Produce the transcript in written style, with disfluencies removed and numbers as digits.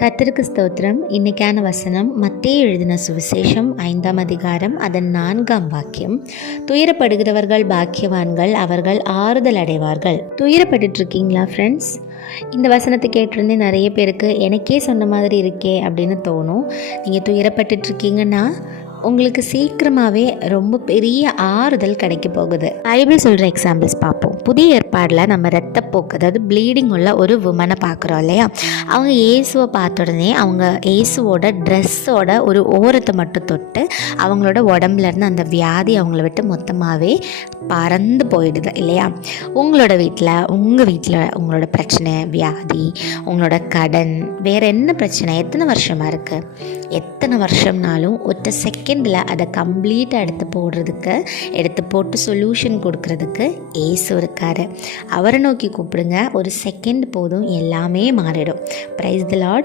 கர்த்தருக்கு ஸ்தோத்திரம். இன்னைக்கான வசனம் மத்தேயு எழுதின சுவிசேஷம் 5ஆம் அதிகாரம் அதன் 4ஆம் வாக்கியம். துயரப்படுகிறவர்கள் பாக்கியவான்கள், அவர்கள் ஆறுதல் அடைவார்கள். துயரப்பட்டு இருக்கீங்களா ஃப்ரெண்ட்ஸ்? இந்த வசனத்தை கேட்டிருந்தே நிறைய பேருக்கு எனக்கே சொன்ன மாதிரி இருக்கே அப்படின்னு தோணும். நீங்கள் துயரப்பட்டு இருக்கீங்கன்னா உங்களுக்கு சீக்கிரமாகவே ரொம்ப பெரிய ஆறுதல் கிடைக்க போகுது. பைபிள் சொல்கிற எக்ஸாம்பிள்ஸ் பார்ப்போம். புதிய ஏற்பாடில் நம்ம ரத்தப்போக்கு, அதாவது ப்ளீடிங் உள்ள ஒரு உமனை பார்க்குறோம் இல்லையா? அவங்க இயேசுவை பார்த்த உடனே அவங்க இயேசுவோட ட்ரெஸ்ஸோட ஒரு ஓரத்தை மட்டும் தொட்டு அவங்களோட உடம்புலேருந்து அந்த வியாதி அவங்கள விட்டு மொத்தமாகவே பறந்து போயிடுது இல்லையா? உங்கள் வீட்டில் உங்களோட பிரச்சனை, வியாதி, உங்களோட கடன், வேறு என்ன பிரச்சனை எத்தனை வருஷமாக இருக்குது, எத்தனை வருஷம்னாலும் ஒற்றை செகண்டில் அதை கம்ப்ளீட்டாக எடுத்து போட்டு சொல்யூஷன் கொடுக்கறதுக்கு ஏசு இருக்கார். அவரை நோக்கி கூப்பிடுங்க, ஒரு செகண்ட் போதும், எல்லாமே மாறிடும். Praise the Lord.